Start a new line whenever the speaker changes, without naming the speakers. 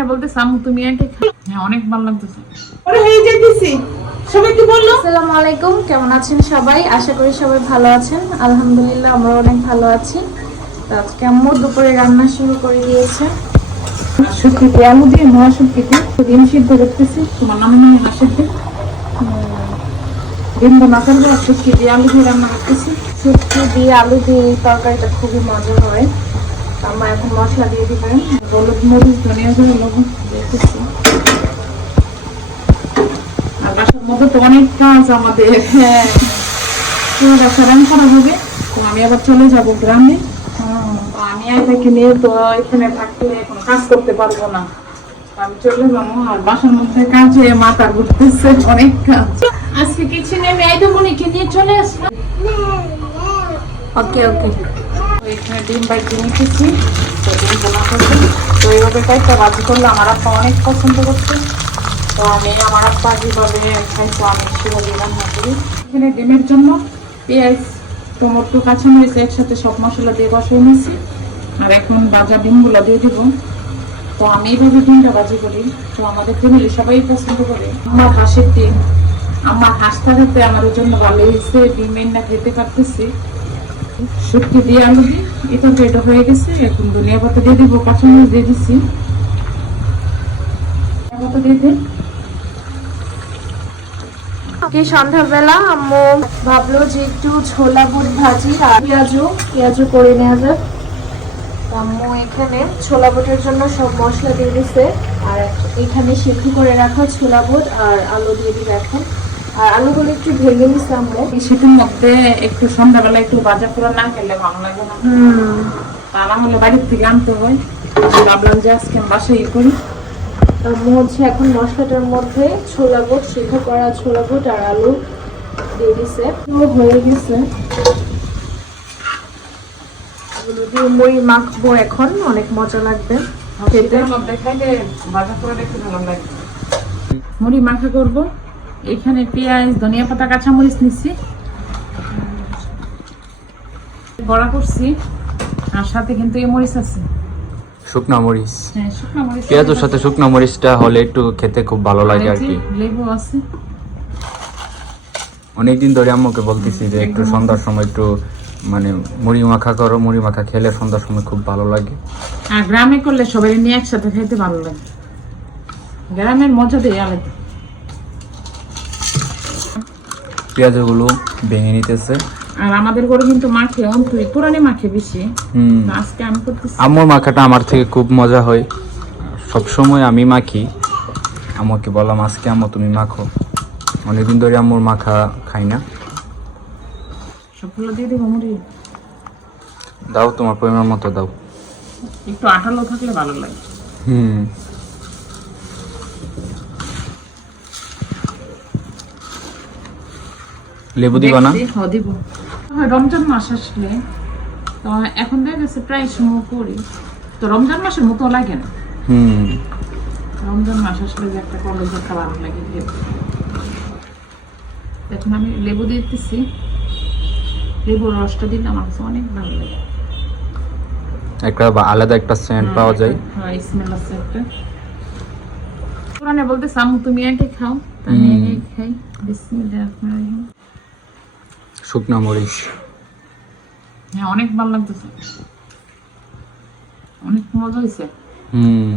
পুরানে বলতে সামু তুমি খাও। হ্যাঁ অনেক ভালো লাগতেছে।
ওরে হয়ে যেতেছি সবাই কি বলল?
আসসালামু আলাইকুম কেমন আছেন সবাই? আশা করি সবাই ভালো আছেন। আলহামদুলিল্লাহ আমরা অনেক ভালো আছি। আজকে আম্মু দুপুরে রান্না শুরু করে দিয়েছে।
শুটকিতে আলু দিয়ে মহা শুটকিতে ডিম সিদ্ধ করতেছি। তোমার নামে নামে হাসির দিন ডিম বোনা করব আর দিয়ে আলু দিয়ে রান্না করতেছি।
শুটকি দিয়ে আলু দিয়ে তরকারিটা খুবই মজা হয়। তো আম্মা এখন মশলা দিয়ে দিবেন
হলুদ মরিচ ধনিয়া গুঁড়ো লবণ দিতেছি। আর বাসার মধ্যে তো অনেক কাজ আমাদের। হ্যাঁ। পুরো বাসা রান করা হবে। তো আমি আবার চলে যাব গ্রামে। তো আমি আইটাকে নিয়ে তো এখানে থাকলে কোনো কাজ করতে পারব না। আমি চলে যাব আর বাসার মধ্যে কাজে মাথা ঘুরতেছে অনেক কাজ। আজকে কিচেনে আমি আইটা মনিকে নিয়ে চলে আসলাম।
ওকে ওকে
তো এখানে ডিম নিতেছি তো করলে, আমার অনেক পছন্দ করছে। তো আমি আমার এখানে ডিমের জন্য পেঁয়াজ, টমেটো, কাঁচামরিচ একসাথে সব মশলা দিয়ে বসিয়ে নিয়েছি। আর এখন ভাজা ডিমগুলো দিয়ে দিব। তো আমি এইভাবে ডিমটা ভাজি করি। তো আমাদের ফ্যামিলি সবাই পছন্দ করে। আমার হাঁসের ডিম, আমার হাঁসটা খেতে আমার জন্য ভালো হয়েছে ডিম না খেতে পারতেছি। শুটকি দিয়ে আলু দিয়ে এটা তো এটা হয়ে গেছে, এখন ধনিয়া পাতা দিয়ে দিব কাঁচামরিচ দিয়ে দিচ্ছি
সন্ধ্যাবেলা আম্মু ভাবলো যে একটু ছোলা, বুট ভাজি আর পেঁয়াজু পেঁয়াজু করে নেওয়া যাক। আম্মু এখানে ছোলা বুটের জন্য সব মশলা দিয়ে দিছে। আর এখানে সিদ্ধ করে রাখা ছোলা বুট আর আলু দিয়ে দিবে এখন। আর আলুগুলো একটু ভেঙে আম্মু
শীতের মধ্যে একটু সন্ধ্যাবেলা একটু বাজা পোড়া না খেলে ভালো লাগে না। তা না হলে বাড়ির থেকে আনতে হয়। ভাবলাম যে আজকে আমি বাসায় করি।
আম্মু হচ্ছে এখন মশলাটার মধ্যে ছোলা বুট সিদ্ধ করা ছোলা বুট আর আলু দিয়ে দিছে।
তো হয়ে গেছে।
এগুলো দিয়ে মুড়ি মাখবো এখন অনেক মজা লাগবে।
শীতের মধ্যে খাইলে বাজা পোড়া একটু ভালো লাগে মুড়ি মাখা করব। এখানে পেঁয়াজ ধনিয়া পাতা কাঁচামরিচ নিচ্ছি বড়া করছি আর সাথে কিন্তু এই মরিচ আছে।
শুকনা মরিচ।
হ্যাঁ শুকনো মরিচ।
পেঁয়াজের সাথে শুকনা মরিচটা হলে একটু খেতে খুব ভালো লাগে আর কি।
লেবু আছে।
অনেকদিন ধরে আম্মুকে বলতেছি যে একটু সন্ধ্যার সময় একটু মানে মুড়ি মাখা করো মুড়ি মাখা খেলে সন্ধ্যার সময় খুব ভালো লাগে।
আর গ্রামে করলে সবাই নিয়ে একসাথে খাইতে ভালো লাগে। গ্রামের মজা দিয়ে আলাদা।
পেঁয়াজগুলো ভেঙে নিতেছে।
আর আমাদের ঘরে কিন্তু মাখে অন্তরি পুরানি মাখে বেশি। আজকে আমি করতেছি।
আম্মুর মাখাটা আমার থেকে খুব মজা হয়। সব সময় আমি মাখি। আম্মুকে বললাম আজকে আম্মু তুমি মাখো। অনেকদিন ধরে আম্মুর মাখা খাই না।
সবগুলো দিয়ে দেবো মুড়ি।
দাও তোমার পরিমাণ মতো দাও।
একটু আঠালো থাকলে ভালো লাগে।
হুম। লেবু দিবা না?
হ্যাঁ, দিব। রমজান মাস আসলে তো এখন দেখা গেছে প্রায় সময় করি। তো রমজান মাসের মতো লাগে না।
হুম।
রমজান মাস আসলে যে একটা কলেজ দেখা ভালো লাগে এখন আমি লেবু দিতেছি। লেবুর রসটা দিলে আমার কাছে অনেক ভালো লাগে।
একটা আলাদা একটা সেন্ট পাওয়া যায়।
হ্যাঁ স্মেল আছে একটা। পুরানে বলতে সামু তুমি একে খাও। আমি একে খাই। বিসমিল্লাহির রহমানির রহিম।
শুকনা মরিচ।
হ্যাঁ অনেক ভালো লাগতেছে। অনেক মজা হয়েছে
হুম।